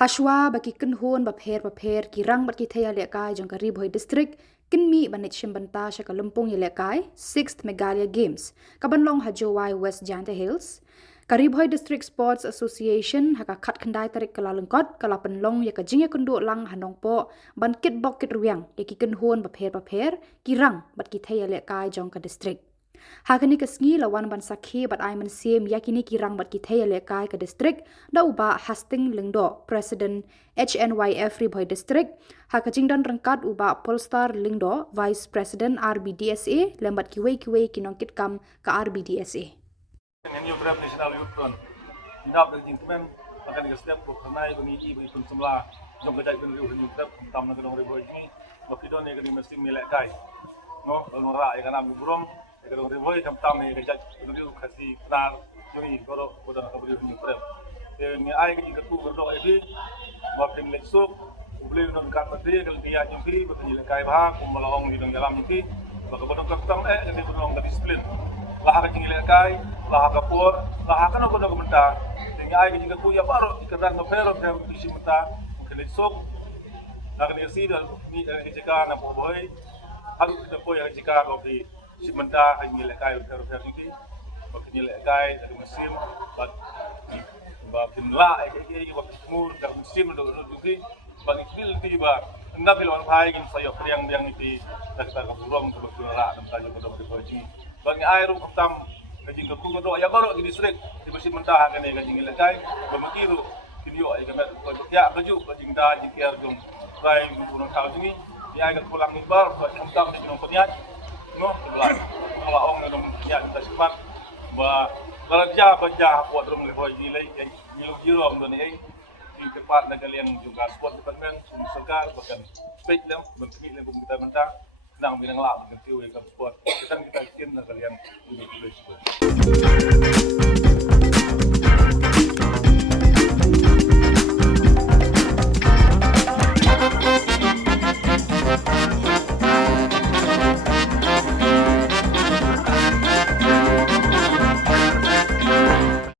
Hashwa baki kenhun bapher kirang bat kithaya lekai jong karib hoi district kinmi banit shimbanta shaka lumpung lekai 6th Megalia Games kabanlong hajowai West Janta Hills karib hoi district sports association haka khat khandai tarik kalalengkot kalapenlong ya kajingya kundu lang hanongpo ban kitbok kit ruang yaki kenhun bapher kirang bat kithaya lekai jong ka district Hakani kasngi lawan ban sakhi bat aiman sim yakini kirang bat kithaya lekai ka district da uba hasting lingdo president HNYF Ribhoi district hakajingdan rengkat uba Polestar lingdo vice president RBDSA lembat kiwei kinongkit kam ka RBDSA Yang new program national youth front dinap dari teman akan gestem ko kanai ko ni ibu pun semla jom kajai ko new program tam na ko Ribhoi ni bakidon ni ko mesti milekai no ngora ya kana burom kalau Ribhoi tam ni kajai ko new khasi klar joi goro ko dan ko new program ni ai ko ka ku berdo ebi bakin leksuk ubli non kat pati kalau dia nyuki bakin milekai bah kumbalong di dalam nyuki baka bodong kaptam ni ko nong disiplin laha ka lekai laha ka por laha ka no ko menta tinga ay ka ku ya baro ikadang no pero ka bisi menta kele sok la ka si da ni jika na po boy halu kita po ya jika ko ki si menta ay lekai pero ni bakin lekai dari musim ba pinla ay ki ba kumur da musim do duki ba ikil tiba nabil wan phai gin sayo priang biang iti tak ka burong ko ra nam tayo ko do ko ji bagi air utam kajing ko ko do ya baro di distrik di bersih mentah kan ya kajing lekai bamakiru kinyo ay gamet ko ya baju kajing da jikiar dum rai buno taw jingi ya ga pulang ibar ko utam di no konyat no belas ala ong no ya kita sifat ba kerja kerja buat rum le boy nilai yiro am do ni di tempat negara yang juga sport department serkar bahkan spek lem menteri lem kita mentah nang bilang lah dengan teori sport kita bikin negara yang lebih